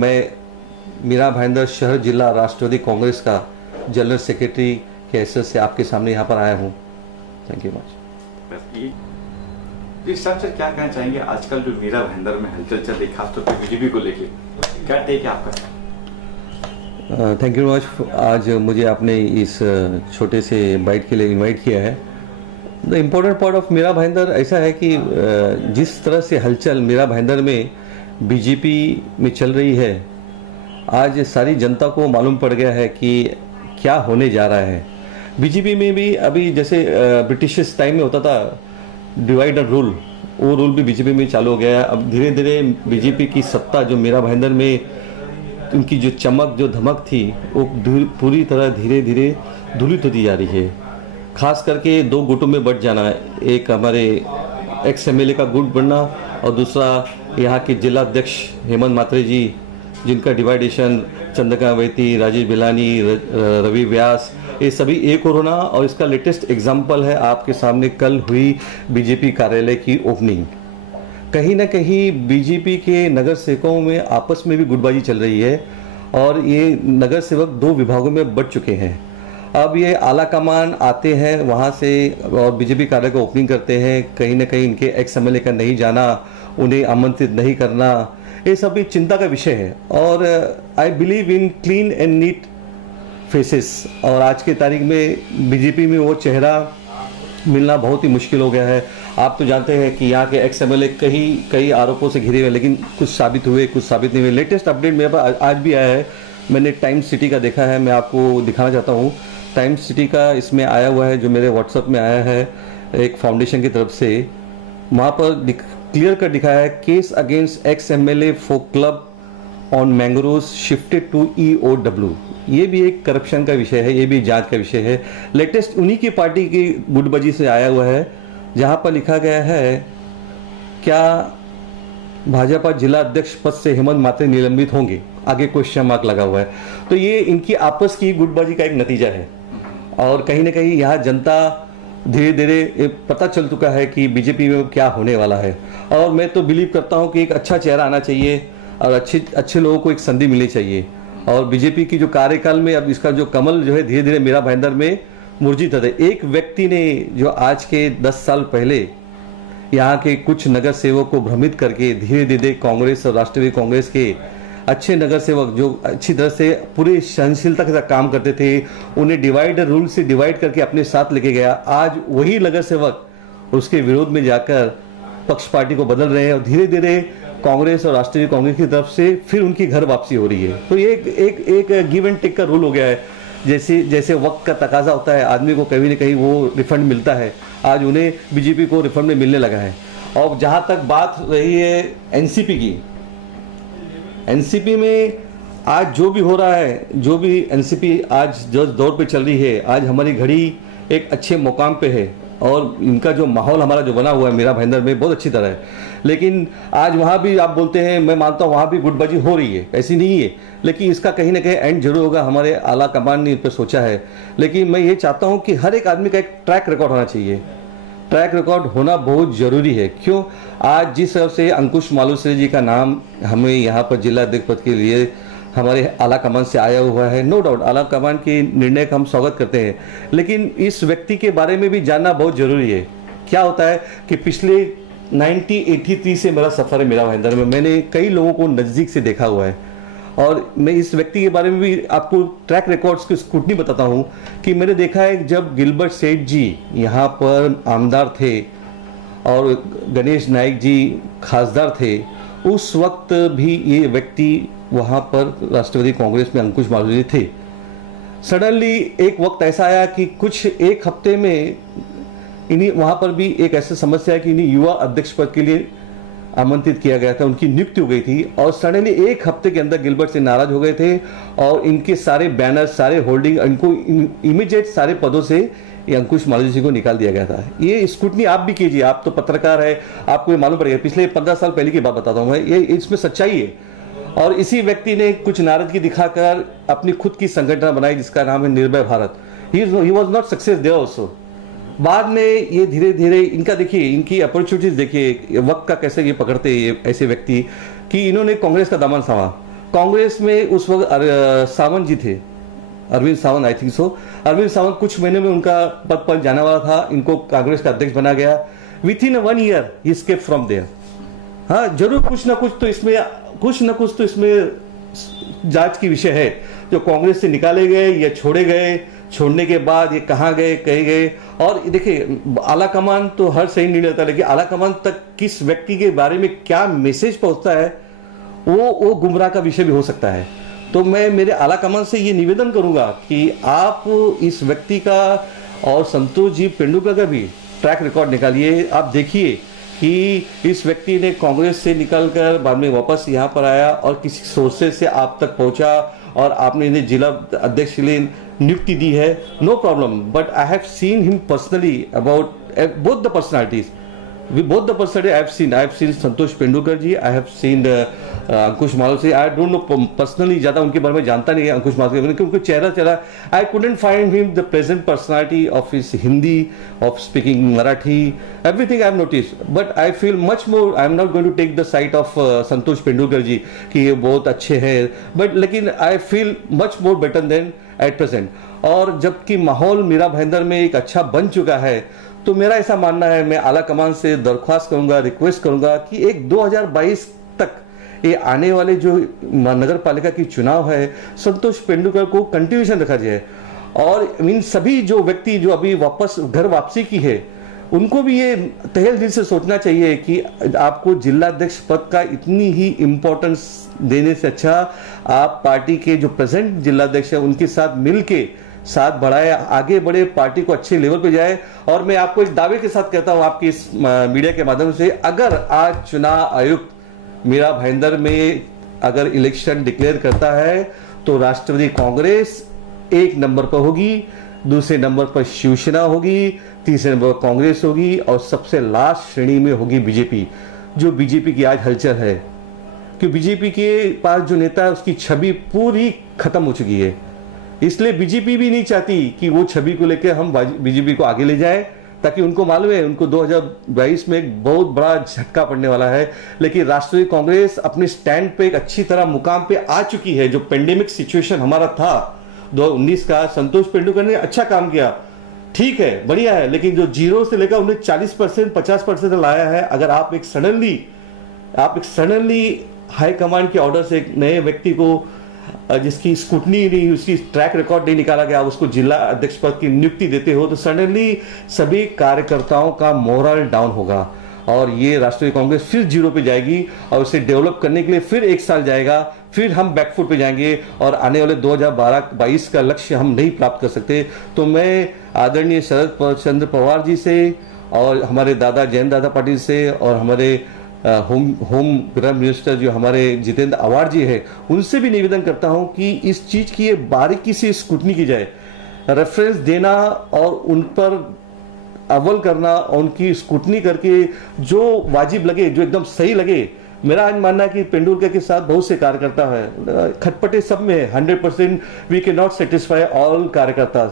मैं मीरा भाईंदर शहर जिला राष्ट्रवादी कांग्रेस का जनरल सेक्रेटरी के हैसियत से आपके सामने यहाँ पर आया हूँ। Thank you much. इस सब से क्या कहना चाहेंगे, आजकल जो मीरा भाईंदर में हलचल चल रही खासतौर पर बीजेपी को लेके, क्या टेक है आपका? Thank you much. आज मुझे आपने इस छोटे से बाइट के लिए इनवाइट किया है। The important part of Mira Bhayandar ऐसा है कि जिस तरह से हलचल मीरा भाईंदर में बीजेपी में चल रही है, आज सारी जनता को मालूम पड़ गया है कि क्या होने जा रहा है। बीजेपी में भी अभी जैसे ब्रिटिश टाइम में होता था डिवाइड एंड रूल, वो रूल भी बीजेपी में चालू हो गया है। अब धीरे धीरे बीजेपी की सत्ता जो मीरा भाईंदर में उनकी जो चमक जो धमक थी वो पूरी तरह धीरे धीरे धूलित होती जा रही है। खास करके दो गुटों में बट जाना, एक हमारे एक्स एमएलए का गुट बनना और दूसरा यहाँ के जिला अध्यक्ष हेमंत मात्रे जी, जिनका डिवाइडेशन चंद्रकांत वैती, राजेश बिलानी, रवि व्यास, ये सभी एक और होना। और इसका लेटेस्ट एग्जाम्पल है आपके सामने कल हुई बीजेपी कार्यालय की ओपनिंग। कहीं ना कहीं बीजेपी के नगर सेवकों में आपस में भी गुटबाजी चल रही है और ये नगर सेवक दो विभागों में बट चुके हैं। अब ये आला कमान आते हैं वहाँ से और बीजेपी कार्यालय को ओपनिंग करते हैं। कहीं ना कहीं इनके एक्स एमएलए का नहीं जाना, उन्हें आमंत्रित नहीं करना, ये सभी चिंता का विषय है। और I believe in clean and neat faces. और आज के तारीख में बीजेपी में वो चेहरा मिलना बहुत ही मुश्किल हो गया है। आप तो जानते हैं कि यहाँ के एक्स एमएलए कई आरोपों से घिरे हुए, लेकिन कुछ साबित हुए, कुछ साबित नहीं हुए। लेटेस्ट अपडेट मेरे पास आज भी आया है, मैंने टाइम्स सिटी का देखा है, मैं आपको दिखाना चाहता हूँ। टाइम्स सिटी का इसमें आया हुआ है, जो मेरे व्हाट्सएप में आया है एक फाउंडेशन की तरफ से। वहाँ पर क्लियर कर दिखाया है, case against ex MLA for club on mangrove shifted to EOW। ये भी एक करप्शन का विषय है, ये भी जांच का विषय है। लेटेस्ट उन्हीं की पार्टी की गुटबाजी से आया हुआ है, जहां पर लिखा गया है क्या भाजपा जिला अध्यक्ष पद से हेमंत मात्रे निलंबित होंगे, आगे क्वेश्चन मार्क लगा हुआ है। तो ये इनकी आपस की गुटबाजी का एक नतीजा है। और कहीं ना कहीं यहाँ जनता धीरे धीरे पता चल चुका है कि बीजेपी में क्या होने वाला है। और मैं तो बिलीव करता हूँ कि एक अच्छा चेहरा आना चाहिए और अच्छे लोगों को एक संधि मिलनी चाहिए। और बीजेपी की जो कार्यकाल में अब इसका जो कमल जो है धीरे धीरे मीरा भाईंदर में मुरझित है। एक व्यक्ति ने जो आज के 10 साल पहले यहाँ के कुछ नगर सेवक को भ्रमित करके धीरे धीरे कांग्रेस और राष्ट्रवादी कांग्रेस के अच्छे नगर सेवक जो अच्छी तरह से पूरी सहनशीलता के साथ काम करते थे, उन्हें डिवाइड रूल से डिवाइड करके अपने साथ लेके गया। आज वही नगर सेवक उसके विरोध में जाकर पक्ष पार्टी को बदल रहे हैं और धीरे धीरे कांग्रेस और राष्ट्रीय कांग्रेस की तरफ से फिर उनकी घर वापसी हो रही है। तो ये एक गिव एंड टेक का रूल हो गया है। जैसे वक्त का तकाजा होता है, आदमी को कहीं ना कहीं वो रिफंड मिलता है। आज उन्हें बीजेपी को रिफंड मिलने लगा है। और जहां तक बात रही है एनसीपी की, एनसीपी में आज जो भी हो रहा है, जो भी एनसीपी आज जो दौर पे चल रही है, आज हमारी घड़ी एक अच्छे मुकाम पे है और इनका जो माहौल हमारा जो बना हुआ है मीरा भाईंदर में बहुत अच्छी तरह है। लेकिन आज वहाँ भी आप बोलते हैं, मैं मानता हूँ वहाँ भी गुटबाजी हो रही है, ऐसी नहीं है, लेकिन इसका कहीं ना कहीं एंड जरूर होगा। हमारे आला कमान ने इस पर सोचा है। लेकिन मैं ये चाहता हूँ कि हर एक आदमी का एक ट्रैक रिकॉर्ड होना चाहिए। ट्रैक रिकॉर्ड होना बहुत जरूरी है। क्यों? आज जिस तरह से अंकुश मालूसरे जी का नाम हमें यहाँ पर जिला अध्यक्ष पद के लिए हमारे आला कमान से आया हुआ है, नो डाउट आला कमान के निर्णय का हम स्वागत करते हैं, लेकिन इस व्यक्ति के बारे में भी जानना बहुत जरूरी है। क्या होता है कि पिछले 1983 से मेरा सफर है मीरा भाईंदर में, मैंने कई लोगों को नजदीक से देखा हुआ है और मैं इस व्यक्ति के बारे में भी आपको ट्रैक रिकॉर्ड्स की स्क्रूटनी बताता हूं कि मैंने देखा है जब गिलबर्ट सेठ जी यहाँ पर आमदार थे और गणेश नाइक जी खासदार थे, उस वक्त भी ये व्यक्ति वहाँ पर राष्ट्रवादी कांग्रेस में अंकुश मालूसरे थे। सडनली एक वक्त ऐसा आया कि कुछ एक हफ्ते में इन्हीं वहाँ पर भी एक ऐसी समस्या है कि इन्हीं युवा अध्यक्ष पद के लिए आमंत्रित किया गया था, उनकी नियुक्ति हो गई थी और सडनली एक हफ्ते के अंदर गिलबर्ट से नाराज हो गए थे और इनके सारे बैनर, सारे होल्डिंग, इनको इमीडिएट सारे पदों से ये अंकुश मालूसरे जी को निकाल दिया गया था। ये स्क्रूटनी आप भी कीजिए, आप तो पत्रकार है, आपको ये मालूम पड़ेगा। पिछले 15 साल पहले की बात बताता हूँ मैं, ये इसमें सच्चाई है। और इसी व्यक्ति ने कुछ नाराजगी दिखाकर अपनी खुद की संगठन बनाई जिसका नाम है Nirbhay Bharat. He was not success there also. बाद में ये धीरे धीरे इनका देखिए, इनकी अपॉर्चुनिटीज देखिए, वक्त का कैसे ये पकड़ते ये ऐसे व्यक्ति कि इन्होंने कांग्रेस का दामन थामा। कांग्रेस में उस वक्त सावंत जी थे, Arvind Sawant, I think so. Arvind Sawant कुछ महीने में उनका पद पर जाने वाला था, इनको कांग्रेस का अध्यक्ष बना गया। Within 1 year he escaped from there. हाँ, जरूर कुछ ना कुछ तो इसमें जांच की विषय है, जो कांग्रेस से निकाले गए या छोड़े गए, छोड़ने के बाद ये कहाँ गए, कहे गए। और देखिए, आला कमान तो हर सही निर्णय लेता है, लेकिन आला कमान तक किस व्यक्ति के बारे में क्या मैसेज पहुंचता है वो गुमराह का विषय भी हो सकता है। तो मैं मेरे आला कमान से ये निवेदन करूंगा कि आप इस व्यक्ति का और संतोष जी पेंडुलकर का भी ट्रैक रिकॉर्ड निकालिए। आप देखिए कि इस व्यक्ति ने कांग्रेस से निकलकर बाद में वापस यहाँ पर आया और किसी सोर्सेज से आप तक पहुंचा और आपने इन्हें जिला अध्यक्ष के लिए नियुक्ति दी है, no problem. But I have seen him personally about both the personalities, both the personality I have seen Santosh Pendulkar ji, I have seen Ankush Malviya. I don't know personally, ज्यादा उनके बारे में जानता नहीं है अंकुश मालवीय, क्योंकि उनका चेहरा I couldn't find him the present personality of his Hindi, of speaking Marathi, everything I have noticed. But I feel much more, I am not going to take the side of संतोष पेंडुलकर जी कि ये बहुत अच्छे हैं, but लेकिन I feel much more better than at present। और जबकि माहौल मीरा भाईंदर में एक अच्छा बन चुका है, तो मेरा ऐसा मानना है, मैं आला कमान से दरख्वास्त करूंगा, रिक्वेस्ट करूंगा कि एक 2022 तक ये आने वाले जो नगर पालिका की चुनाव है, संतोष पेंडुलकर को कंटिन्यूशन रखा जाए। और इन सभी जो व्यक्ति जो अभी वापस घर वापसी की है, उनको भी ये तहे दिल से सोचना चाहिए कि आपको जिलाध्यक्ष पद का इतनी ही इंपॉर्टेंस देने से अच्छा आप पार्टी के जो प्रेजेंट जिलाध्यक्ष है उनके साथ मिलके साथ बढ़ाए, आगे बढ़े, पार्टी को अच्छे लेवल पे जाए। और मैं आपको एक दावे के साथ कहता हूं आपकी इस मीडिया के माध्यम से, अगर आज चुनाव आयुक्त मीरा भाईंदर में अगर इलेक्शन डिक्लेयर करता है तो राष्ट्रवादी कांग्रेस 1 नंबर पर होगी, दूसरे नंबर पर शिवसेना होगी, तीसरे नंबर पर कांग्रेस होगी और सबसे लास्ट श्रेणी में होगी बीजेपी। जो बीजेपी की आज हलचल है, कि बीजेपी के पास जो नेता है उसकी छवि पूरी खत्म हो चुकी है। इसलिए बीजेपी भी नहीं चाहती कि वो छवि को लेकर हम बीजेपी को आगे ले जाए, ताकि उनको मालूम है उनको 2022 में एक बहुत बड़ा झटका पड़ने वाला है। लेकिन राष्ट्रीय कांग्रेस अपने स्टैंड पे एक अच्छी तरह मुकाम पे आ चुकी है। जो पेंडेमिक सिचुएशन हमारा था 2019 का, संतोष पेंडुलकर ने अच्छा काम किया, ठीक है, बढ़िया है, लेकिन जो 0 से लेकर उन्हें 40% 50% लाया है। अगर आप एक सडनली हाई कमांड के ऑर्डर से एक नए व्यक्ति को जिसकी स्कूटनी नहीं, उसकी ट्रैक रिकॉर्ड नहीं निकाला गया, उसको जिला अध्यक्ष पद की नियुक्ति देते हो, तो सडनली सभी कार्यकर्ताओं का मोरल डाउन होगा और ये राष्ट्रीय कांग्रेस फिर 0 पे जाएगी और उसे डेवलप करने के लिए फिर 1 साल जाएगा, फिर हम बैकफुट पे जाएंगे और आने वाले 2022 का लक्ष्य हम नहीं प्राप्त कर सकते। तो मैं आदरणीय शरद चंद्र पवार जी से और हमारे दादा जयंत दादा पाटिल से और हमारे होम गृह मिनिस्टर जो हमारे जितेंद्र आव्हाड जी है, उनसे भी निवेदन करता हूं कि इस चीज की बारीकी से स्क्रूटनी की जाए, रेफरेंस देना और उन पर अव्वल करना और उनकी स्क्रूटनी करके जो वाजिब लगे, जो एकदम सही लगे। मेरा आज मानना है कि पेंडुलकर के साथ बहुत से कार्यकर्ता है, खटपटे सब में है, 100% we can not satisfy all कार्यकर्ता,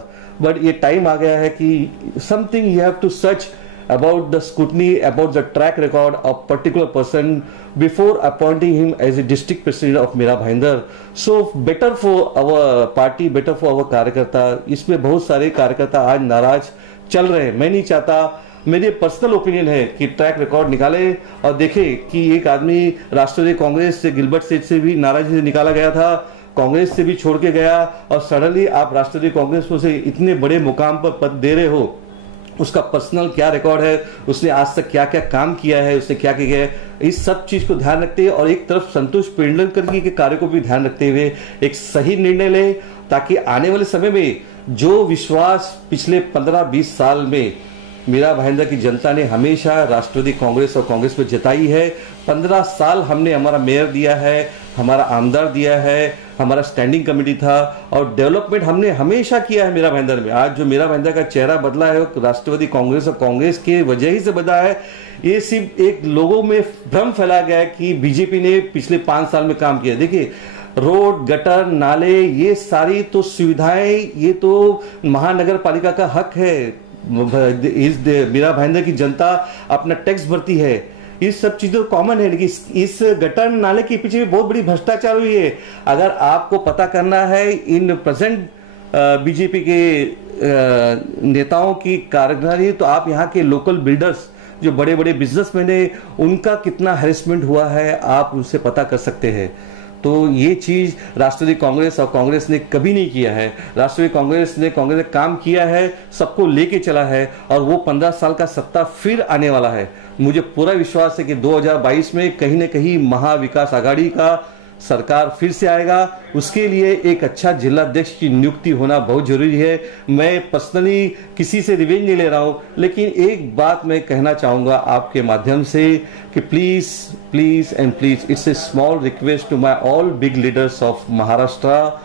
बट ये टाइम आ गया है कि something you have to search about the scrutiny, about the track record of particular person before appointing him as a district president of Mira Bhayindar. So better for our party, better for our कार्यकर्ता। इसमें बहुत सारे कार्यकर्ता आज नाराज चल रहे हैं। मैं नहीं चाहता, मेरी पर्सनल ओपिनियन है कि ट्रैक रिकॉर्ड निकाले और देखे कि एक आदमी राष्ट्रीय कांग्रेस से गिलबर्ट सेठ से भी नाराजगी से निकाला गया था, कांग्रेस से भी छोड़ के गया और सडनली आप राष्ट्रीय कांग्रेस को से इतने बड़े मुकाम पर पद दे रहे हो। उसका पर्सनल क्या रिकॉर्ड है, उसने आज तक क्या क्या काम किया है, उसने क्या किया है, इस सब चीज को ध्यान रखते हुए और एक तरफ संतोष पेंडुलकर के कार्य को भी ध्यान रखते हुए एक सही निर्णय ले, ताकि आने वाले समय में जो विश्वास पिछले 15-20 साल में मीरा भाईंदर की जनता ने हमेशा राष्ट्रवादी कांग्रेस और कांग्रेस पर जताई है, 15 साल हमने हमारा मेयर दिया है, हमारा आमदार दिया है, हमारा स्टैंडिंग कमेटी था और डेवलपमेंट हमने हमेशा किया है मीरा भाईंदर में। आज जो मीरा भाईंदर का चेहरा बदला है वो राष्ट्रवादी कांग्रेस और कांग्रेस के वजह ही से बदला है। ये सिर्फ एक लोगों में भ्रम फैला गया है कि बीजेपी ने पिछले 5 साल में काम किया। देखिए, रोड, गटर, नाले, ये सारी तो सुविधाएं, ये तो महानगर पालिका का हक है। मीरा भाईंदर की जनता अपना टैक्स भरती है, इस सब चीजों कॉमन है, लेकिन इस गटर नाले के पीछे भी बहुत बड़ी भ्रष्टाचार हुई है। अगर आपको पता करना है इन प्रेजेंट बीजेपी के नेताओं की कारगुजारी, तो आप यहाँ के लोकल बिल्डर्स जो बड़े बड़े बिजनेसमैन है उनका कितना हैरेसमेंट हुआ है आप उनसे पता कर सकते हैं। तो ये चीज राष्ट्रवादी कांग्रेस और कांग्रेस ने कभी नहीं किया है। राष्ट्रवादी कांग्रेस ने काम किया है, सबको लेके चला है, और वो 15 साल का सत्ता फिर आने वाला है। मुझे पूरा विश्वास है कि 2022 में कहीं न कहीं महाविकास आघाड़ी का सरकार फिर से आएगा। उसके लिए एक अच्छा जिलाध्यक्ष की नियुक्ति होना बहुत जरूरी है। मैं पर्सनली किसी से रिवेंज नहीं ले रहा हूं, लेकिन एक बात मैं कहना चाहूंगा आपके माध्यम से कि please please and please, it's a small request to my all big leaders of Maharashtra,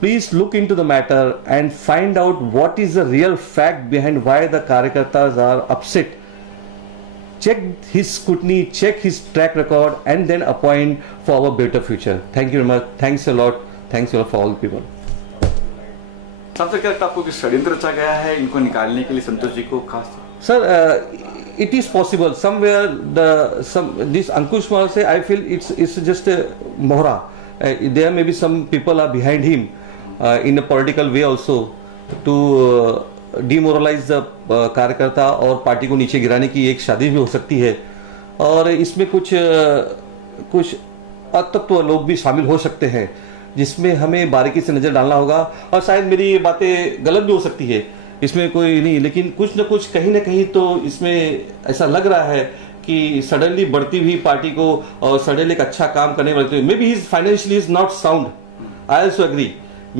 please look into the matter and find out what is the real fact behind why the Karyakartas are upset. Check his scrutiny, check his track record, and then appoint for our better future. Thank you very much. Thanks a lot. Thanks a lot for all people. सबसे क्या लगता है आपको कि षड्यंत्र रचा गया है इनको निकालने के लिए संतोष जी को खास? Sir, it is possible somewhere. This Ankush Kumar say, I feel it's just a mohra. There may be some people are behind him in a political way also to demoralise the कार्यकर्ता और party को नीचे गिराने की एक साजिश भी हो सकती है। और इसमें कुछ अतत्व लोग भी शामिल हो सकते हैं, जिसमें हमें बारीकी से नजर डालना होगा। और शायद मेरी ये बातें गलत भी हो सकती है, इसमें कोई नहीं, लेकिन कुछ न कुछ कहीं ना कहीं तो इसमें ऐसा लग रहा है कि सडनली बढ़ती हुई पार्टी को और सडनली एक अच्छा काम करने वाले, maybe his financially is not sound, I also agree.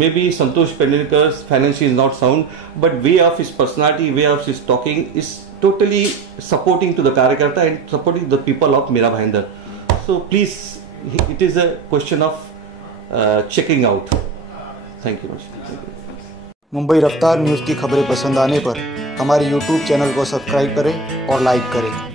Maybe Santosh Pendulkar's financially is not sound, but way of his personality, way of his talking is totally supporting to the Karyakarta and supporting the people of Meera Bhayandar. So please, it is a question of checking out. Thank you much. Mumbai रफ्तार news की खबरें पसंद आने पर हमारे YouTube channel को subscribe करें और लाइक करें।